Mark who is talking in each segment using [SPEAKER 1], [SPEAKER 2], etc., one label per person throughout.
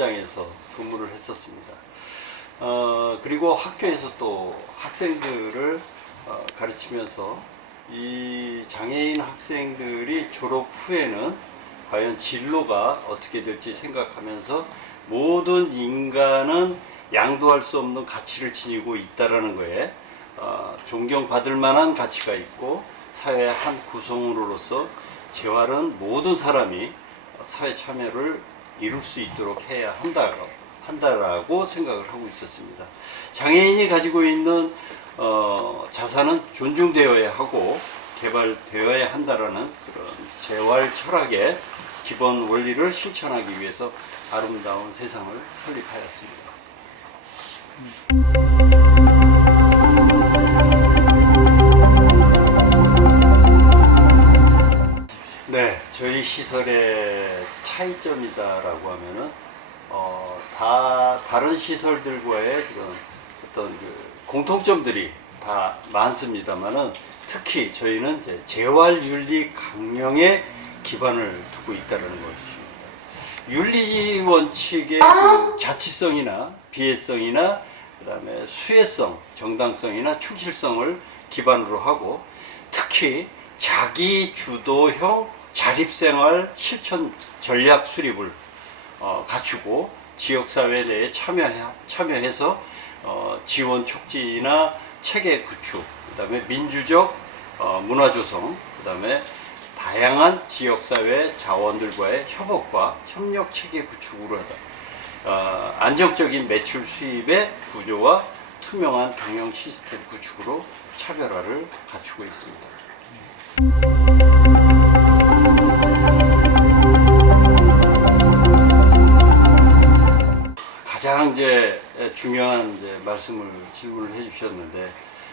[SPEAKER 1] 현장에서 근무를 했었습니다. 어, 그리고 학교에서 또 학생들을 어, 가르치면서 이 장애인 학생들이 졸업 후에는 과연 진로가 어떻게 될지 생각하면서 모든 인간은 양도할 수 없는 가치를 지니고 있다라는 거에 어, 존경받을 만한 가치가 있고 사회의 한 구성으로서 재활은 모든 사람이 사회 참여를 이룰 수 있도록 해야 한다고, 한다라고 생각을 하고 있었습니다. 장애인이 가지고 있는 어, 자산은 존중되어야 하고 개발되어야 한다라는 그런 재활 철학의 기본 원리를 실천하기 위해서 아름다운 세상을 설립하였습니다. 네, 저희 시설의 차이점이다라고 하면은 어, 다 다른 시설들과의 그런 어떤 그 공통점들이 다 많습니다만은 특히 저희는 이제 재활 윤리 강령에 기반을 두고 있다는 것입니다. 윤리 원칙의 그 자치성이나 비해성이나 그다음에 수혜성, 정당성이나 충실성을 기반으로 하고 특히 자기 주도형 자립생활 실천 전략 수립을 어, 갖추고 지역사회 내에 참여, 참여해서 어, 지원 촉진이나 체계 구축, 그 다음에 민주적 어, 문화 조성, 그 다음에 다양한 지역사회 자원들과의 협업과 협력 체계 구축으로 하다. 어, 안정적인 매출 수입의 구조와 투명한 경영 시스템 구축으로 차별화를 갖추고 있습니다. 가장 이제 중요한 이제 말씀을 질문을 해주셨는데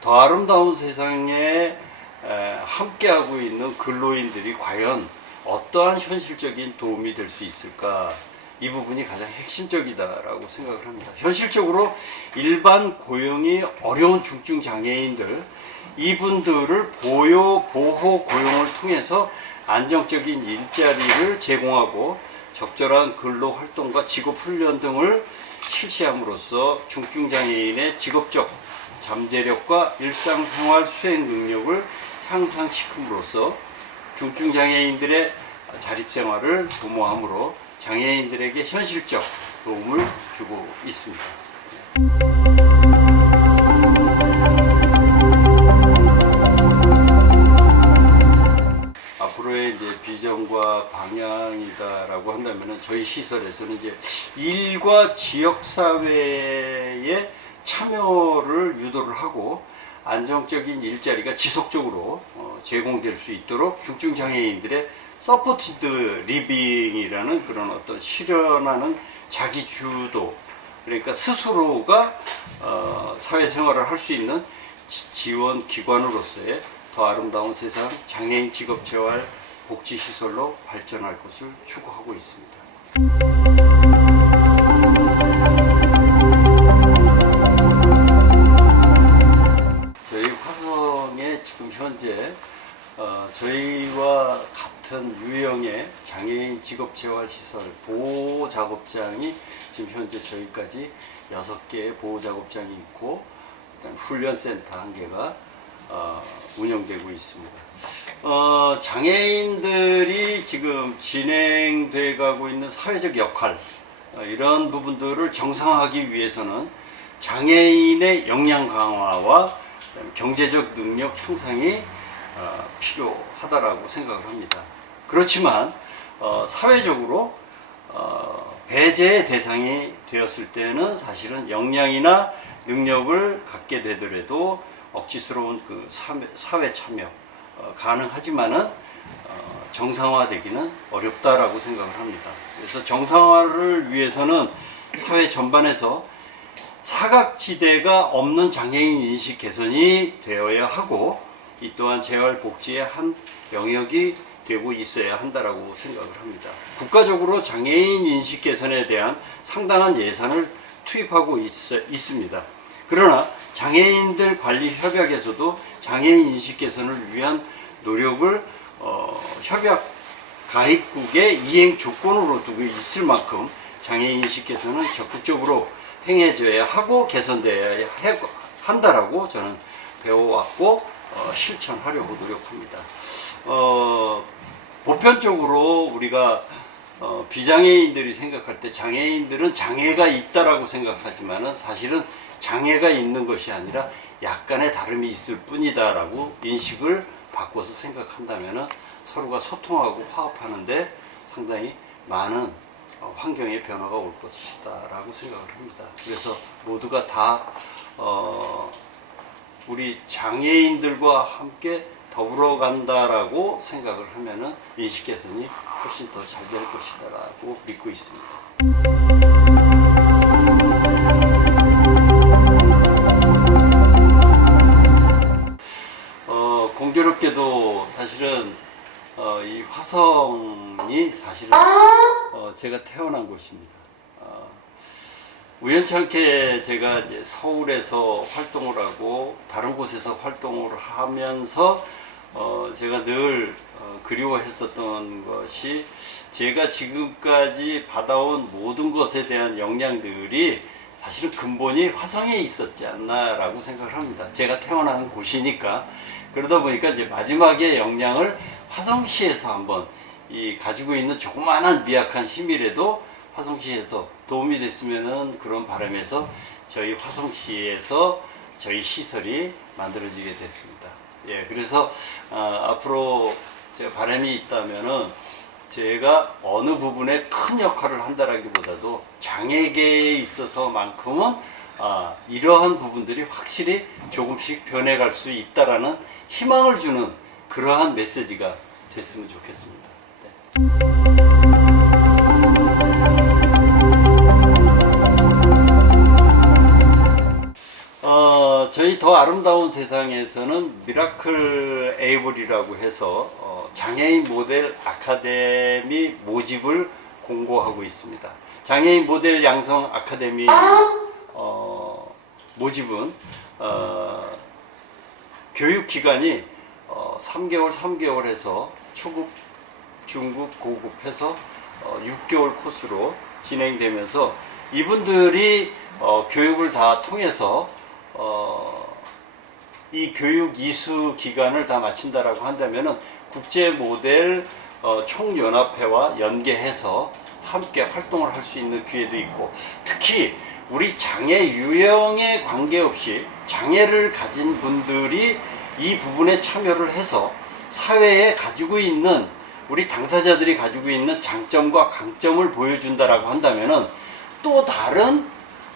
[SPEAKER 1] 더 아름다운 세상에 에, 함께하고 있는 근로인들이 과연 어떠한 현실적인 도움이 될 수 있을까 이 부분이 가장 핵심적이다라고 생각을 합니다. 현실적으로 일반 고용이 어려운 중증 장애인들 이분들을 보여 보호 고용을 통해서 안정적인 일자리를 제공하고 적절한 근로 활동과 직업 훈련 등을 실시함으로써 중증 장애인의 직업적 잠재력과 일상생활 수행 능력을 향상시킴으로써 중증 장애인들의 자립생활을 도모함으로 장애인들에게 현실적 도움을 주고 있습니다. 앞으로의 이제 비전과 방향이다라고 한다면은 저희 시설에서는 이제 일과 지역 사회의 참여를 유도를 하고 안정적인 일자리가 지속적으로 어, 제공될 수 있도록 중증 장애인들의 서포티드 리빙이라는 그런 어떤 실현하는 자기 주도 그러니까 스스로가 어, 사회생활을 할 수 있는 지- 지원 기관으로서의 더 아름다운 세상 장애인 직업 재활 복지 시설로 발전할 것을 추구하고 있습니다. 지금 현재 어, 저희와 같은 유형의 장애인 직업 재활 시설 보호 작업장이 지금 현재 저희까지 여섯 개의 보호 작업장이 있고 그다음 훈련 센터 한 개가 어, 운영되고 있습니다. 어, 장애인들이 지금 진행돼 가고 있는 사회적 역할 어, 이런 부분들을 정상화하기 위해서는 장애인의 역량 강화와 경제적 능력 향상이 어, 필요하다라고 생각을 합니다. 그렇지만 어, 사회적으로 어, 배제의 대상이 되었을 때는 사실은 역량이나 능력을 갖게 되더라도 억지스러운 그 사회, 참여 어, 가능하지만은 어, 정상화되기는 어렵다라고 생각을 합니다. 그래서 정상화를 위해서는 사회 전반에서 사각지대가 없는 장애인 인식 개선이 되어야 하고 이 또한 재활 복지의 한 영역이 되고 있어야 한다라고 생각을 합니다. 국가적으로 장애인 인식 개선에 대한 상당한 예산을 투입하고 있, 있습니다. 그러나 장애인들 관리 협약에서도 장애인 인식 개선을 위한 노력을 어, 협약 가입국의 이행 조건으로 두고 있을 만큼 장애인식께서는 적극적으로 행해져야 하고 해- 한다라고 저는 배워왔고 어, 실천하려고 노력합니다. 어, 보편적으로 우리가 어, 비장애인들이 생각할 때 장애인들은 장애가 있다라고 생각하지만은 사실은 장애가 있는 것이 아니라 약간의 다름이 있을 뿐이다라고 인식을 바꿔서 생각한다면은 서로가 소통하고 화합하는데 상당히 많은 어, 환경의 변화가 올 것이다라고 생각을 합니다. 그래서 모두가 다 어, 우리 장애인들과 함께 더불어 간다라고 생각을 하면은 인식 개선이 훨씬 더 잘 될 것이다라고 믿고 있습니다. 사실은 어, 이 화성이 사실은 어, 제가 태어난 곳입니다. 어, 우연찮게 제가 이제 서울에서 활동을 하고 다른 곳에서 활동을 하면서 어, 제가 늘 어, 그리워했었던 것이 제가 지금까지 받아온 모든 것에 대한 영향들이 사실은 근본이 화성에 있었지 않나라고 생각을 합니다. 제가 태어난 곳이니까 그러다 보니까 이제 마지막에 영향을 화성시에서 한번 이 가지고 있는 조그마한 미약한 힘이라도 화성시에서 도움이 됐으면은 그런 바람에서 저희 화성시에서 저희 시설이 만들어지게 됐습니다. 예, 그래서 아, 앞으로 제가 바람이 있다면은 제가 어느 부분에 큰 역할을 한다라기보다도 장애계에 있어서만큼은 아, 이러한 부분들이 확실히 조금씩 변해갈 수 있다라는 희망을 주는 그러한 메시지가 됐으면 좋겠습니다. 네. 어, 저희 더 아름다운 세상에서는 미라클 에이블이라고 해서 어, 장애인 모델 아카데미 모집을 공고하고 있습니다. 장애인 모델 양성 아카데미 어, 모집은 어, 교육 기간이 어, 3개월, 3개월 해서 초급, 중급, 고급 해서 어, 6개월 코스로 진행되면서 이분들이 어, 교육을 다 통해서 어, 이 교육 이수 기간을 다 마친다라고 한다면은 국제 모델 어, 총연합회와 연계해서 함께 활동을 할 수 있는 기회도 있고 특히 우리 장애 유형에 관계없이 장애를 가진 분들이 이 부분에 참여를 해서 사회에 가지고 있는 우리 당사자들이 가지고 있는 장점과 강점을 보여준다라고 한다면은 또 다른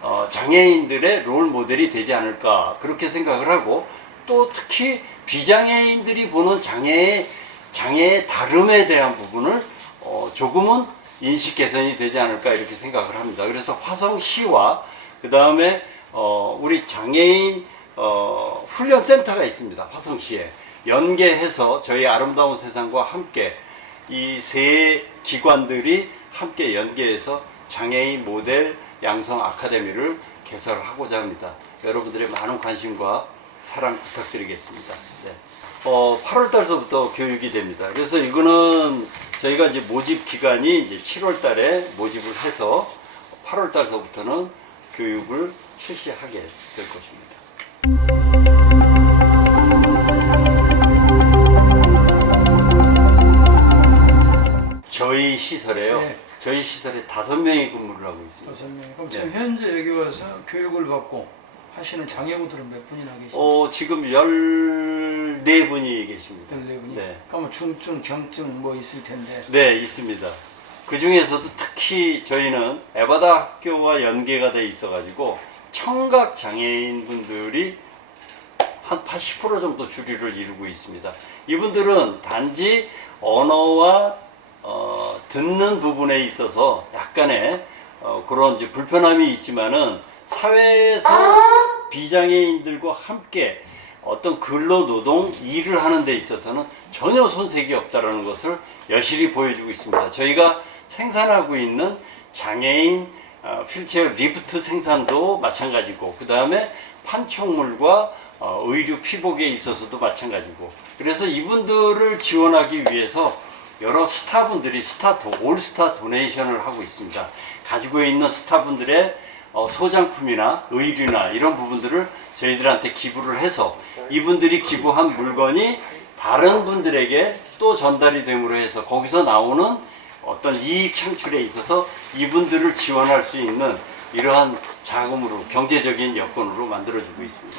[SPEAKER 1] 어, 장애인들의 롤 모델이 되지 않을까 그렇게 생각을 하고 또 특히 비장애인들이 보는 장애의 장애의 다름에 대한 부분을 어, 조금은 인식 개선이 되지 않을까 이렇게 생각을 합니다. 그래서 화성시와 그 다음에 어, 우리 장애인 어, 훈련센터가 있습니다. 화성시에 연계해서 저희 아름다운 세상과 함께 이 세 기관들이 함께 연계해서 장애인 모델 양성 아카데미를 개설하고자 합니다. 여러분들의 많은 관심과 사랑 부탁드리겠습니다. 네. 어, 8월 달서부터 교육이 됩니다. 그래서 이거는 저희가 이제 모집 기간이 이제 7월 달에 모집을 해서 8월 달서부터는 교육을 실시하게 될 것입니다. 저희 시설에요.
[SPEAKER 2] 네.
[SPEAKER 1] 저희 시설에 다섯 명이 근무를 하고 있습니다.
[SPEAKER 2] 다섯 명. 그럼
[SPEAKER 1] 네.
[SPEAKER 2] 지금 현재 여기 와서 교육을 받고 하시는 장애우들은 몇 분이나 계시죠?
[SPEAKER 1] 어, 지금 14분이 계십니다.
[SPEAKER 2] 14분이?
[SPEAKER 1] 네.
[SPEAKER 2] 그러면 중증, 경증 뭐 있을 텐데
[SPEAKER 1] 네, 있습니다. 그 중에서도 특히 저희는 에바다 학교와 연계가 돼 있어가지고 청각 장애인 분들이 한 80% 정도 주류를 이루고 있습니다. 이분들은 단지 언어와 어, 듣는 부분에 있어서 약간의 어, 그런 이제 불편함이 있지만은 사회에서 비장애인들과 함께 어떤 근로 노동 일을 하는 데 있어서는 전혀 손색이 없다라는 것을 여실히 보여주고 있습니다. 저희가 생산하고 있는 장애인 어, 휠체어 리프트 생산도 마찬가지고 그 다음에 판촉물과 어, 의류 피복에 있어서도 마찬가지고 그래서 이분들을 지원하기 위해서 여러 스타분들이 스타 도, 올스타 도네이션을 하고 있습니다. 가지고 있는 스타분들의 어, 소장품이나 의류나 이런 부분들을 저희들한테 기부를 해서 이분들이 기부한 물건이 다른 분들에게 또 전달이 됨으로 해서 거기서 나오는 어떤 이익 창출에 있어서 이분들을 지원할 수 있는 이러한 자금으로 경제적인 여건으로 만들어주고 있습니다.